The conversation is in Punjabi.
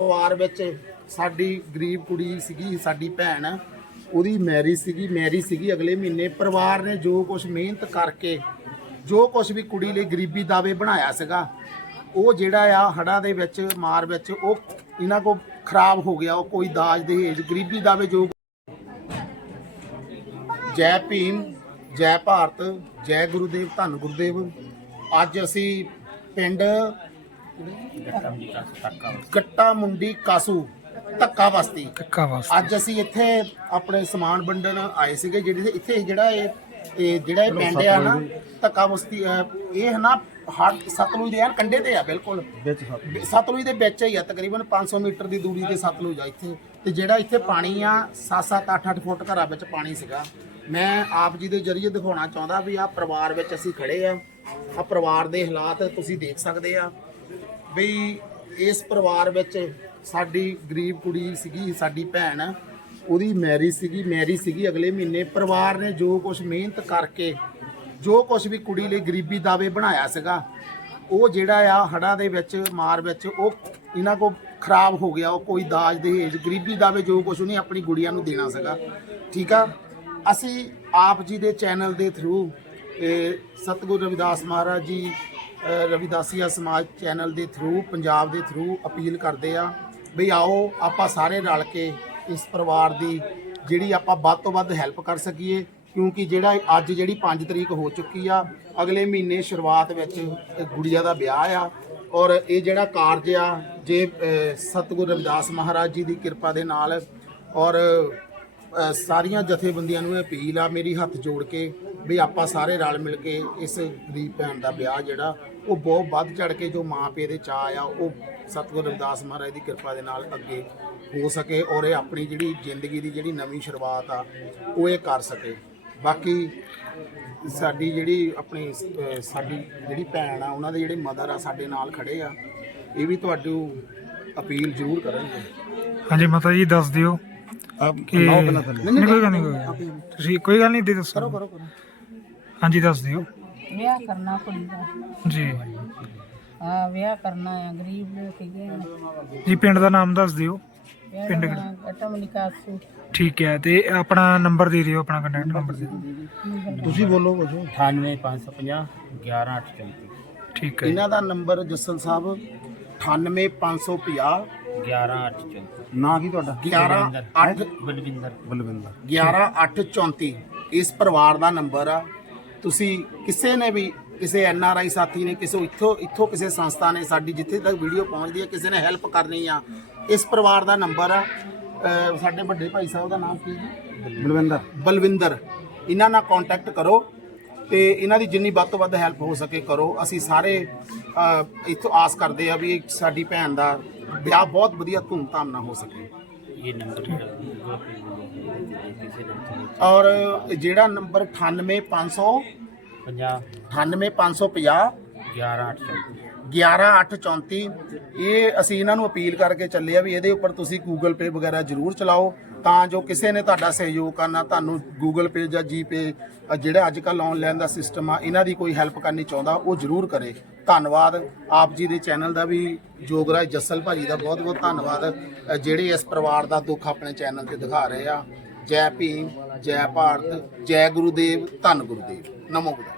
ਪਰਿਵਾਰ ਵਿੱਚ ਸਾਡੀ ਗਰੀਬ ਕੁੜੀ ਸੀਗੀ, ਸਾਡੀ ਭੈਣ, ਉਹਦੀ ਮੈਰਿਜ ਸੀਗੀ ਮੈਰਿਜ ਸੀਗੀ ਅਗਲੇ ਮਹੀਨੇ। ਪਰਿਵਾਰ ਨੇ ਜੋ ਕੁਝ ਮਿਹਨਤ ਕਰਕੇ, ਜੋ ਕੁਝ ਵੀ ਕੁੜੀ ਲਈ ਗਰੀਬੀ ਦਾਵੇ ਬਣਾਇਆ ਸੀਗਾ, ਉਹ ਜਿਹੜਾ ਆ ਹੜਾਂ ਦੇ ਵਿੱਚ, ਮਾਰ ਵਿੱਚ, ਉਹ ਇਹਨਾਂ ਕੋ ਖਰਾਬ ਹੋ ਗਿਆ, ਉਹ ਕੋਈ ਦਾਜ ਦਹੇਜ, ਗਰੀਬੀ ਦਾਵੇ ਜੋ ਜੈ ਭੀਮ, ਜੈ ਭਾਰਤ, ਜੈ ਗੁਰੂਦੇਵ, ਧੰਨ ਗੁਰਦੇਵ। ਅੱਜ ਅਸੀਂ ਪਿੰਡ ਕੱਟਾ ਮੁੰਡੀ ਕਾਸੂ ਧੱਕਾ ਬਸਤੀ ਕੱਕਾ ਵਾਸਤੇ। ਅੱਜ ਅਸੀਂ ਇੱਥੇ ਆਪਣੇ ਸਮਾਨ ਵੰਡਣ ਆਏ ਸੀਗੇ ਜਿਹੜੇ ਇੱਥੇ ਜਿਹੜਾ ਇਹ ਇਹ ਜਿਹੜਾ ਇਹ ਪਿੰਡ ਆ ਨਾ ਧੱਕਾ ਅਹ, ਇਹ ਨਾ ਹੜ ਸਤਲੁਜ ਦੇ ਆ ਕੰਡੇ ਤੇ ਆ ਬਿਲਕੁਲ। ਵਿੱਚ ਸਤਲੁਜ। ਦੇ ਵਿੱਚ ਹੀ ਆ ਤਕਰੀਬਨ 500 ਮੀਟਰ ਦੀ ਦੂਰੀ ਤੇ ਸਤਲੁਜ ਆ ਇੱਥੇ। ਤੇ ਜਿਹੜਾ ਇੱਥੇ ਪਾਣੀ ਆ 7-7 8-8 ਫੁੱਟ ਘਰਾਂ ਵਿੱਚ ਪਾਣੀ ਸੀਗਾ। ਮੈਂ ਆਪ ਜੀ ਦੇ ਜਰੀਏ ਦਿਖਾਉਣਾ ਚਾਹੁੰਦਾ ਵੀ ਆ ਪਰਿਵਾਰ ਵਿੱਚ ਅਸੀਂ ਖੜੇ ਆ। ਆ ਪਰਿਵਾਰ ਦੇ ਹਾਲਾਤ ਤੁਸੀਂ ਦੇਖ ਸਕਦੇ ਆ। ਬਈ ਇਸ ਪਰਿਵਾਰ ਵਿੱਚ ਸਾਡੀ ਗਰੀਬ ਕੁੜੀ ਸੀਗੀ, ਸਾਡੀ ਭੈਣ, ਉਹਦੀ ਮੈਰਿਜ ਸੀਗੀ ਮੈਰਿਜ ਸੀਗੀ ਅਗਲੇ ਮਹੀਨੇ। ਪਰਿਵਾਰ ਨੇ ਜੋ ਕੁਝ ਮਿਹਨਤ ਕਰਕੇ, ਜੋ ਕੁਝ ਵੀ ਕੁੜੀ ਲਈ ਗਰੀਬੀ ਦਾਵੇ ਬਣਾਇਆ ਸੀਗਾ, ਉਹ ਜਿਹੜਾ ਆ ਹੜਾਂ ਦੇ ਵਿੱਚ, ਮਾਰ ਵਿੱਚ, ਉਹ ਇਹਨਾਂ ਕੋ ਖਰਾਬ ਹੋ ਗਿਆ, ਉਹ ਕੋਈ ਦਾਜ ਦਹੇਜ, ਗਰੀਬੀ ਦਾਵੇ ਜੋ ਕੁਝ ਉਹਨੇ ਆਪਣੀ ਗੁੜੀਆਂ ਨੂੰ ਦੇਣਾ ਸੀਗਾ। ਠੀਕ ਆ? ਅਸੀਂ ਆਪ ਜੀ ਦੇ ਚੈਨਲ ਦੇ ਥਰੂ ਸਤਿਗੁਰੂ ਰਵਿਦਾਸ ਮਹਾਰਾਜ ਜੀ ਰਵਿਦਾਸੀਆ ਸਮਾਜ ਚੈਨਲ ਦੇ ਥਰੂ ਪੰਜਾਬ ਦੇ ਥਰੂ ਅਪੀਲ ਕਰਦੇ ਆ ਵੀ ਆਓ ਆਪਾਂ ਸਾਰੇ ਰਲ ਕੇ ਇਸ ਪਰਿਵਾਰ ਦੀ ਜਿਹੜੀ ਆਪਾਂ ਵੱਧ ਤੋਂ ਵੱਧ ਹੈਲਪ ਕਰ ਸਕੀਏ ਕਿਉਂਕਿ ਜਿਹੜਾ ਅੱਜ ਜਿਹੜੀ 5 ਤਰੀਕ ਹੋ ਚੁੱਕੀ ਆ ਅਗਲੇ ਮਹੀਨੇ ਸ਼ੁਰੂਆਤ ਵਿੱਚ ਇਹ ਗੁੜੀਆ ਦਾ ਵਿਆਹ ਆ ਔਰ ਇਹ ਜਿਹੜਾ ਕਾਰਜ ਆ ਜੇ ਅ, ਸਤਿਗੁਰੂ ਰਵਿਦਾਸ ਮਹਾਰਾਜ ਜੀ ਦੀ ਕਿਰਪਾ ਦੇ ਨਾਲ ਔਰ ਸਾਰੀਆਂ ਜਥੇਬੰਦੀਆਂ ਨੂੰ ਅਪੀਲ ਆ ਮੇਰੀ ਹੱਥ ਜੋੜ ਕੇ ਵੀ ਆਪਾਂ ਸਾਰੇ ਰਲ ਮਿਲ ਕੇ ਇਸ ਗਰੀਬ ਭੈਣ ਦਾ ਵਿਆਹ ਜਿਹੜਾ ਉਹ ਬਹੁਤ ਵੱਧ ਚੜ ਕੇ ਜੋ ਮਾਂ ਪਿਓ ਦੇ ਚਾਅ ਆ ਉਹ ਸਤਿਗੁਰੂ ਰਵਿਦਾਸ ਮਹਾਰਾਜ ਦੀ ਕਿਰਪਾ ਦੇ ਨਾਲ ਅੱਗੇ ਹੋ ਸਕੇ ਔਰ ਇਹ ਆਪਣੀ ਜਿਹੜੀ ਜ਼ਿੰਦਗੀ ਦੀ ਜਿਹੜੀ ਨਵੀਂ ਸ਼ੁਰੂਆਤ ਆ ਉਹ ਇਹ ਕਰ ਸਕੇ। ਬਾਕੀ ਸਾਡੀ ਜਿਹੜੀ ਆਪਣੀ ਸਾਡੀ ਜਿਹੜੀ ਭੈਣ ਆ ਉਹਨਾਂ ਦੇ ਜਿਹੜੇ ਮਦਰ ਆ ਸਾਡੇ ਨਾਲ ਖੜੇ ਆ ਇਹ ਵੀ ਤੁਹਾਨੂੰ ਅਪੀਲ ਜ਼ਰੂਰ ਕਰਨਗੇ। ਹਾਂਜੀ ਮਾਤਾ ਜੀ ਦੱਸ ਦਿਓ ਕਿ ਨਹੀਂ ਕੋਈ ਗੱਲ ਨਹੀਂ ਕੋਈ ਗੱਲ ਨਹੀਂ। ਤੁਸੀਂ ਕੋਈ ਗੱਲ ਨਹੀਂ ਦੇ ਦੱਸੋ। ਕਰੋ ਕਰੋ ਕਰੋ। ਹਾਂਜੀ ਦੱਸ ਦਿਓ। ਵਿਆਹ ਕਰਨਾ ਕੁੜੀ ਦਾ ਜੀ। ਆ ਵਿਆਹ ਕਰਨਾ ਆ ਗਰੀਬ ਲੋਕ ਹੈਗੇ ਆ। ਜੀ ਪਿੰਡ ਦਾ ਨਾਮ ਦੱਸ ਦਿਓ। ਵਿਆਹ ਪਿੰਡ ਕਰਨਾ ਕਟਮ ਨਿਕਾਸੂ ਠੀਕ ਹੈ ਤੇ ਆਪਣਾ ਨੰਬਰ ਦੇ ਦਿਓ ਆਪਣਾ ਕੰਟੈਕਟ ਨੰਬਰ ਦੇ ਦਿਓ। ਤੁਸੀਂ ਬੋਲੋ ਕੁਝ 98550 11834 ਠੀਕ ਹੈ। ਜੀ। ਇਹਨਾਂ ਦਾ ਨੰਬਰ ਜੱਸਲ ਸਾਹਿਬ 98550 11834 ਨਾਂ ਕੀ ਤੁਹਾਡਾ? 118 ਬਲਵਿੰਦਰ। ਬਲਵਿੰਦਰ। 11834 ਇਸ ਪਰਿਵਾਰ ਦਾ ਨੰਬਰ ਆ। ਤੁਸੀਂ ਕਿਸੇ ਨੇ ਵੀ ਕਿਸੇ ਐਨ ਆਰ ਆਈ ਸਾਥੀ ਨੇ ਕਿਸੇ ਇੱਥੋਂ ਇੱਥੋਂ ਕਿਸੇ ਸੰਸਥਾ ਨੇ ਸਾਡੀ ਜਿੱਥੇ ਤੱਕ ਵੀਡੀਓ ਪਹੁੰਚਦੀ ਹੈ ਕਿਸੇ ਨੇ ਹੈਲਪ ਕਰਨੀ ਆ ਇਸ ਪਰਿਵਾਰ ਦਾ ਨੰਬਰ ਆ। ਅਹ ਸਾਡੇ ਵੱਡੇ ਭਾਈ ਸਾਹਿਬ ਦਾ ਨਾਮ ਕੀ ਹੈ? ਬਲਵਿੰਦਰ। ਬਲਵਿੰਦਰ। ਇਹਨਾਂ ਨਾਲ ਕੰਟੈਕਟ ਕਰੋ ਤੇ ਇਹਨਾਂ ਦੀ ਜਿੰਨੀ ਵੱਧ ਤੋਂ ਵੱਧ ਹੈਲਪ ਹੋ ਸਕੇ ਕਰੋ। ਅਸੀਂ ਸਾਰੇ ਅਹ, ਇੱਥੋਂ ਆਸ ਕਰਦੇ ਆ ਵੀ ਸਾਡੀ ਭੈਣ ਦਾ ਵਿਆਹ ਬਹੁਤ ਵਧੀਆ ਧੂਮਧਾਮ ਨਾਲ ਹੋ ਸਕੇ। ਇਹ ਨੰਬਰ ਮੇਰਾ ਗੂਗਲ ਪੇ ਕਿਸੇ ਨੰਬਰ ਔਰ ਜਿਹੜਾ ਨੰਬਰ 98500 50 98550 11834 11834 ਇਹ ਅਸੀਂ ਇਹਨਾਂ ਨੂੰ ਅਪੀਲ ਕਰਕੇ ਚੱਲੇ ਆ ਵੀ ਇਹਦੇ ਉੱਪਰ ਤੁਸੀਂ ਗੂਗਲ ਪੇ ਵਗੈਰਾ ਜ਼ਰੂਰ ਚਲਾਓ, ਤਾਂ ਜੋ ਕਿਸੇ ਨੇ ਤੁਹਾਡਾ ਸਹਿਯੋਗ ਕਰਨਾ, ਤੁਹਾਨੂੰ ਗੂਗਲ ਪੇ ਜਾਂ ਜੀਪੇ ਜਿਹੜਾ ਅੱਜ ਕੱਲ੍ਹ ਆਨਲਾਈਨ ਦਾ ਸਿਸਟਮ ਆ, ਇਹਨਾਂ ਦੀ ਕੋਈ ਹੈਲਪ ਕਰਨੀ ਚਾਹੁੰਦਾ, ਉਹ ਜ਼ਰੂਰ ਕਰੇ। ਧੰਨਵਾਦ ਆਪ ਜੀ ਦੇ ਚੈਨਲ ਦਾ ਵੀ ਜੋਗਰਾਜ ਜੱਸਲ ਭਾਜੀ ਦਾ ਬਹੁਤ ਬਹੁਤ ਧੰਨਵਾਦ ਜਿਹੜੇ ਇਸ ਪਰਿਵਾਰ ਦਾ ਦੁੱਖ ਆਪਣੇ ਚੈਨਲ ਤੇ ਦਿਖਾ ਰਹੇ ਆ। ਜੈ ਭੀਮ, ਜੈ ਭਾਰਤ, ਜੈ ਗੁਰੂਦੇਵ, ਧੰਨ ਗੁਰੂਦੇਵ। ਨਮੋ ਬੁੱਧਾਏ